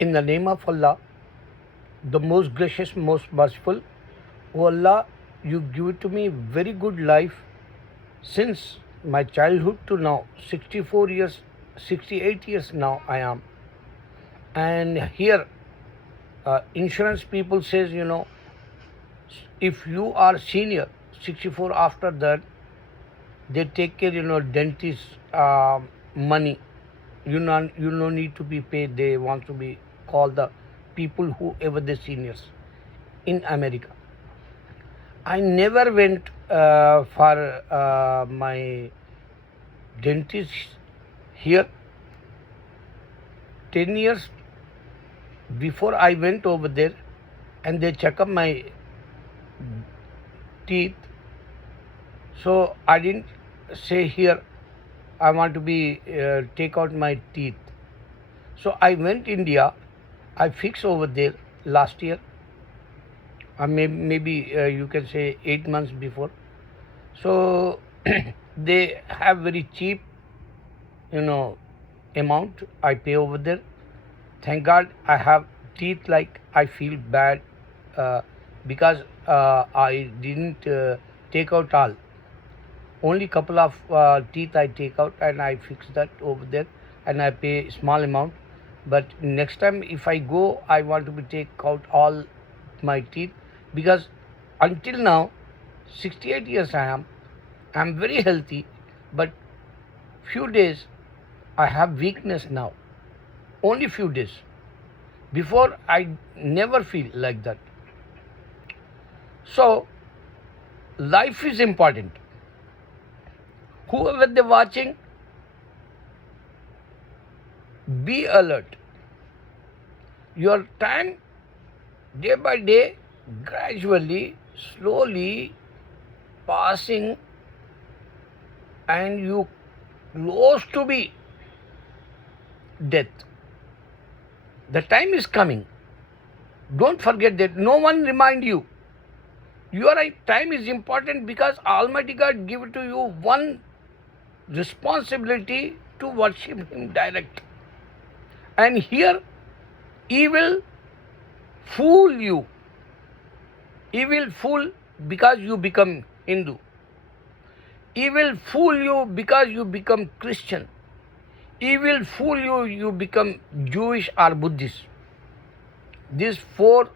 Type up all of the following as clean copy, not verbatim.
In the name of Allah, the most gracious, most merciful. O Allah, you give to me very good life since my childhood to now, 64 years, 68 years now I am. And here, insurance people says, if you are senior, 64 after that, they take care, dentist money. You no need to be paid. They want to be called the people whoever the seniors in America. I never went for my dentist here. 10 years before I went over there, and they check up my teeth. So I didn't say here I want to be take out my teeth. So I went India. I fixed over there last year. Maybe you can say 8 months before. So they have very cheap, amount I pay over there. Thank God I have teeth like I feel bad because I didn't take out all. Only couple of teeth I take out and I fix that over there and I pay small amount. But next time if I go, I want to be take out all my teeth because until now, 68 years I am very healthy, but few days I have weakness now. Only few days. Before I never feel like that. So life is important. Whoever they're watching, be alert. Your time, day by day, gradually, slowly passing, and you close to be death. The time is coming. Don't forget that. No one remind you. Your time is important because Almighty God give to you one responsibility to worship Him direct. And here, evil fool you. Evil fool because you become Hindu. Evil fool you because you become Christian. Evil fool you, you become Jewish or Buddhist. These four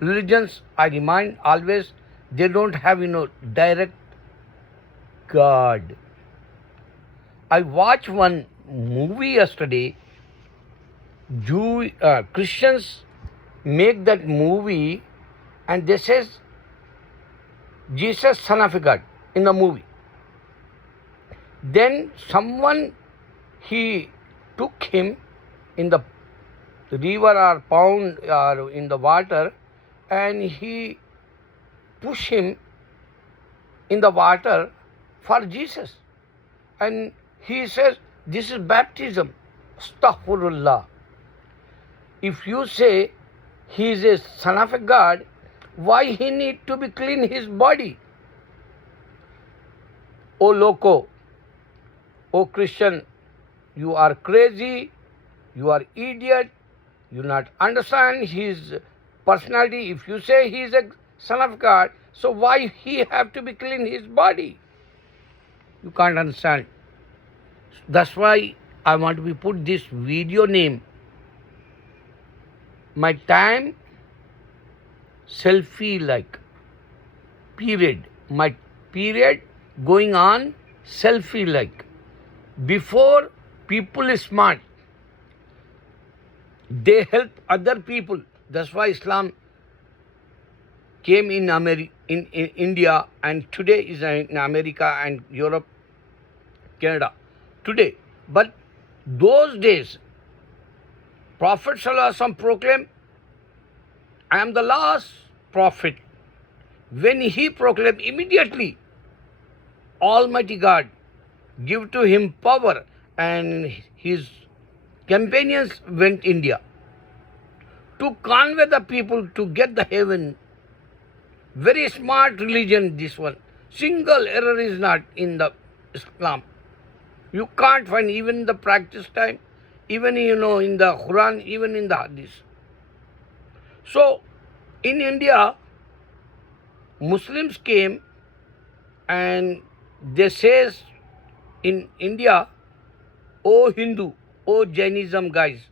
religions, I remind always, they don't have, direct God. I watched one movie yesterday. Christians make that movie and they says Jesus son of God in the movie. Then someone, he took him in the river or pond or in the water and he pushed him in the water for Jesus. And he says, this is baptism. Astaghfirullah. If you say he is a son of a God, why he need to be clean his body? Oh loco, oh Christian, you are crazy, you are idiot, you not understand his personality. If you say he is a son of God, so why he have to be clean his body? You can't understand. That's why I want to be put this video name. My time selfie like. Period. My period going on selfie like. Before people is smart. They help other people. That's why Islam came in in India and today is in America and Europe, Canada. Today. But those days, Prophet ﷺ proclaimed, I am the last prophet. When he proclaimed, immediately Almighty God give to him power and his companions went India to convey the people to get the heaven. Very smart religion this one. Single error is not in the Islam. You can't find even the practice time, even in the Quran, even in the Hadith. So in India, Muslims came and they says in India, "Oh Hindu, oh Jainism guys,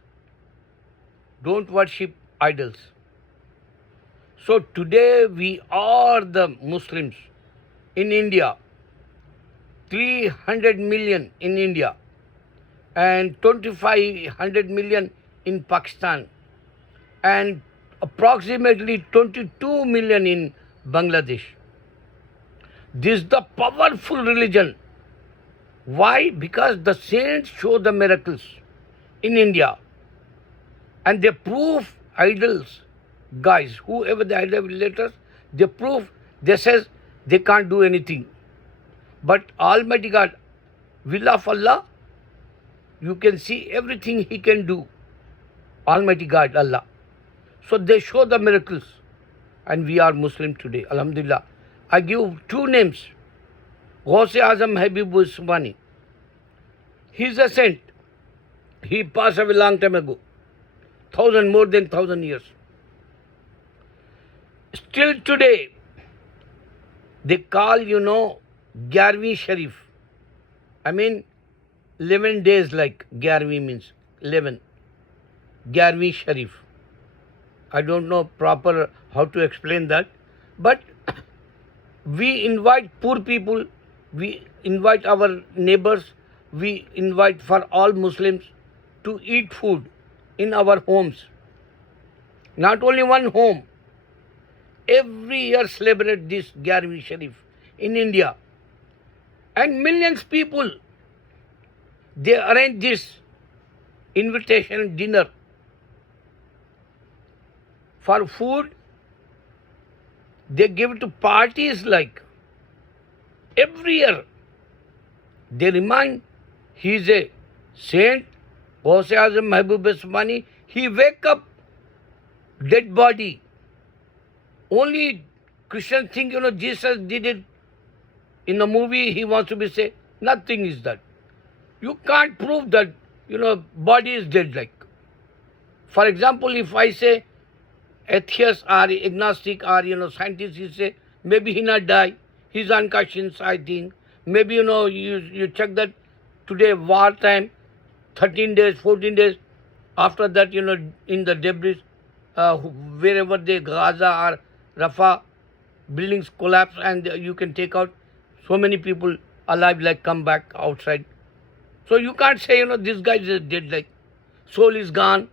don't worship idols." So today we are the Muslims in India, 300 million in India and 2500 million in Pakistan and approximately 22 million in Bangladesh. This is the powerful religion. Why? Because the saints show the miracles in India and they prove idols. Guys, whoever the idolaters, they prove, they says they can't do anything. But Almighty God, will of Allah, you can see everything He can do. Almighty God, Allah. So they show the miracles. And we are Muslim today, Alhamdulillah. I give two names. Ghaus-e-Azam Habib Usmani. He is a saint. He passed away long time ago. More than 1,000 years. Still today, they call, 11 Sharif. I mean, 11 days like 11 means 11. 11 Sharif. I don't know proper how to explain that. But we invite poor people, we invite our neighbors, we invite for all Muslims to eat food in our homes. Not only one home. Every year celebrate this 11 Sharif in India. And millions of people, they arrange this invitation dinner for food. They give to parties like every year. They remind he is a saint, Ghaus-e-Azam Mahbub Usmani. He wake up dead body. Only Christians think, Jesus did it in the movie. He wants to be say nothing is that. You can't prove that, body is dead like. For example, if I say atheist or agnostic or, scientist, he say, maybe he not die. He's unconscious, I think. Maybe, you check that today war time, 13 days, 14 days. After that, in the debris, wherever they, Gaza or Rafah, buildings collapse and you can take out so many people alive like come back outside. So you can't say, this guy is dead like. Soul is gone.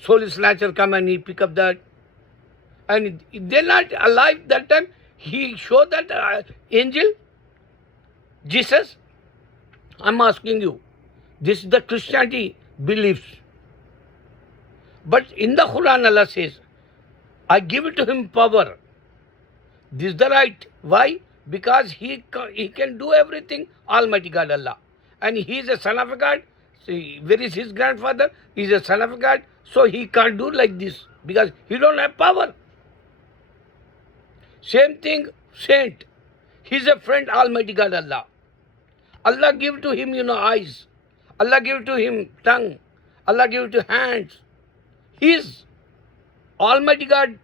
Soul is snatcher come and he pick up that. And they're not alive that time. He showed that angel, Jesus. I'm asking you. This is the Christianity beliefs. But in the Quran Allah says, I give it to him power. This is the right. Why? Because he can do everything, Almighty God Allah. And he is a son of a God. See, where is his grandfather? He is a son of a God. So he can't do like this because he don't have power. Same thing, saint. He is a friend, Almighty God Allah. Allah give to him, eyes. Allah give to him tongue. Allah give to hands. His Almighty God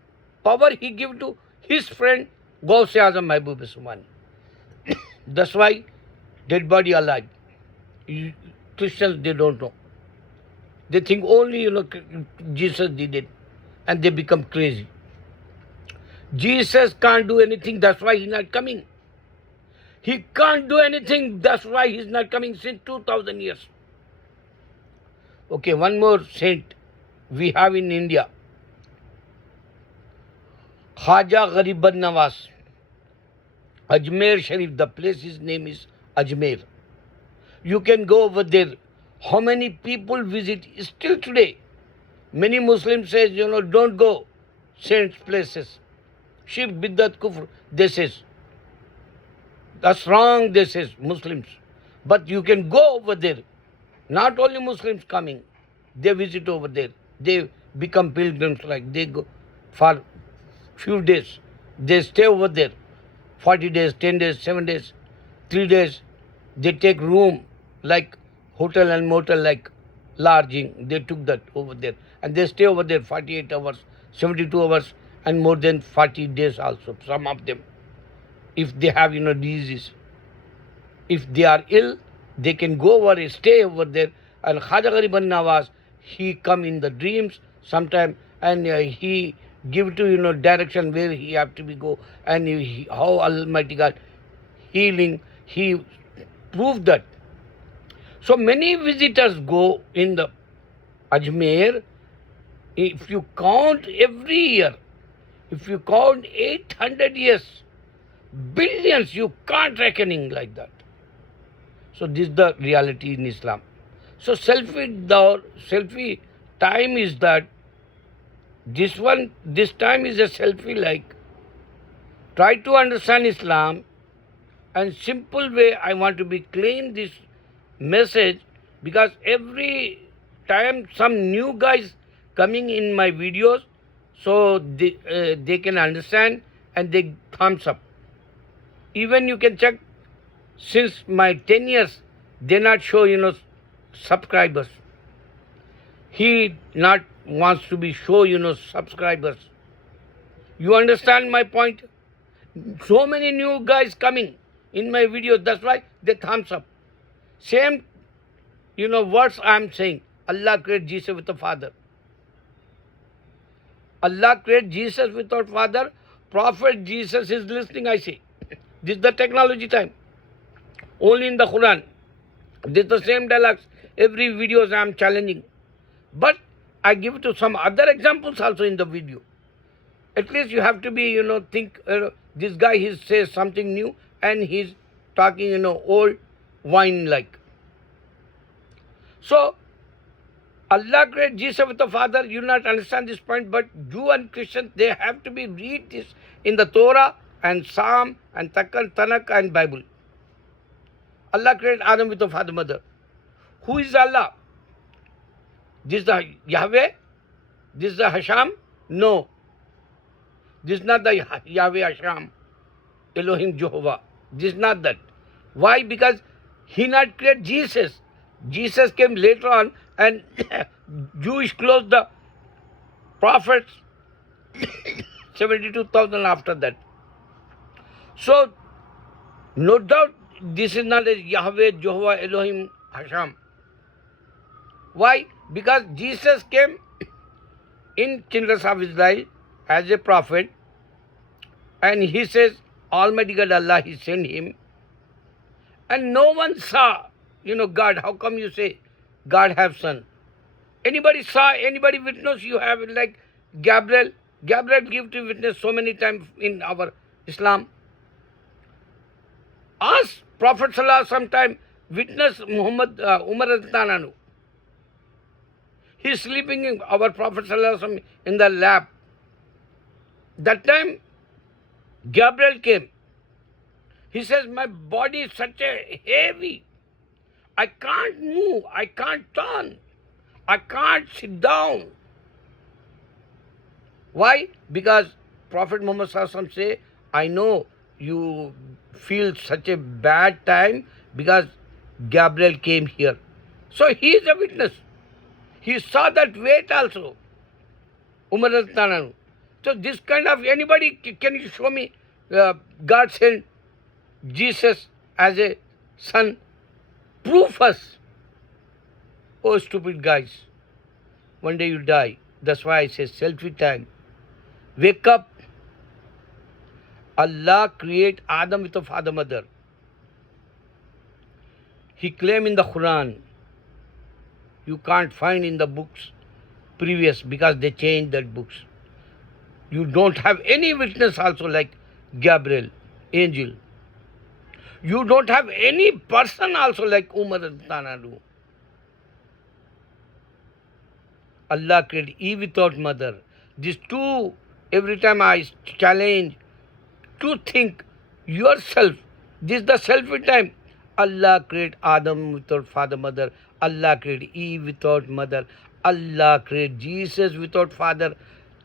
power he give to his friend Ghaus-e-Azam Mahbub Usmani. That's why dead body alive. Christians, they don't know. They think only, Jesus did it. And they become crazy. Jesus can't do anything. That's why he's not coming. He can't do anything. That's why he's not coming since 2000 years. Okay, one more saint we have in India. Khaja Gharib Nawaz. Ajmer Sharif, the place's name is Ajmer. You can go over there. How many people visit still today? Many Muslims says, don't go saints places. Shirk, biddat, kufr, they says. That's wrong, they says, Muslims. But you can go over there. Not only Muslims coming, they visit over there. They become pilgrims like they go for few days. They stay over there. 40 days, 10 days, 7 days, 3 days. They take room like hotel and motel like larging, they took that over there. And they stay over there 48 hours, 72 hours, and more than 40 days also, some of them, if they have, diseases. If they are ill, they can go over, stay over there. And Khaja Gariban Nawaz, he come in the dreams sometime, and he give to, direction where he have to be go, and how Almighty God healing, he proved that. So many visitors go in the Ajmer. If you count every year, if you count 800 years, billions, you can't reckoning like that. So this is the reality in Islam. So selfie time is that this time is a selfie like. Try to understand Islam, and simple way I want to be clean this message, because every time some new guys coming in my videos, so they can understand and they thumbs up. Even you can check since my 10 years, they not show, subscribers. He not wants to be show, subscribers. You understand my point? So many new guys coming in my videos, that's why they thumbs up. Same, words I am saying. Allah created Jesus with the Father. Allah created Jesus without Father. Prophet Jesus is listening, I say. This is the technology time. Only in the Quran. This is the same dialogues. Every videos I am challenging. But I give to some other examples also in the video. At least you have to be, think, this guy he says something new and he's talking, old wine like. So, Allah created Jesus with the Father. You not understand this point, but Jew and Christian, they have to be read this in the Torah and Psalm and Tanakh and Bible. Allah created Adam with the father mother. Who is Allah? This is the Yahweh? This is the Hasham? No. This is not the Yahweh Hasham, Elohim Jehovah. This is not that. Why? Because he not created Jesus. Jesus came later on, and Jewish closed the prophets 72,000 after that. So, no doubt this is not a Yahweh, Jehovah, Elohim, Hasham. Why? Because Jesus came in children of Israel as a prophet, and he says, Almighty God Allah, he sent him, and no one saw, God. How come you say God have son? Anybody saw, anybody witness? You have like Gabriel. Gabriel give to witness so many times in our Islam. Ask Prophet Sallallahu sometime witness Muhammad Umar Tananu. He is sleeping in our Prophet Sallallahu in the lap. That time Gabriel came. He says, my body is such a heavy. I can't move. I can't turn. I can't sit down. Why? Because Prophet Muhammad Sallallahu say, I know you feel such a bad time because Gabriel came here. So he is a witness. He saw that weight also. Umar al-Tananu. So this kind of, anybody, can you show me God sent Jesus as a son? Proof us. Oh, stupid guys. One day you die. That's why I say selfie time. Wake up. Allah create Adam with a father mother. He claimed in the Quran. You can't find in the books previous because they changed that books. You don't have any witness also like Gabriel, angel. You don't have any person also like Umar al-Tananu. Allah created Eve without mother. These two, every time I challenge to think yourself. This is the selfie time. Allah created Adam without father mother. Allah created Eve without mother. Allah created Jesus without father.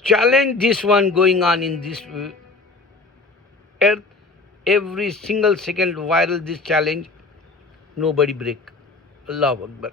Challenge this one going on in this earth. Every single second viral this challenge. Nobody break. Allahu Akbar.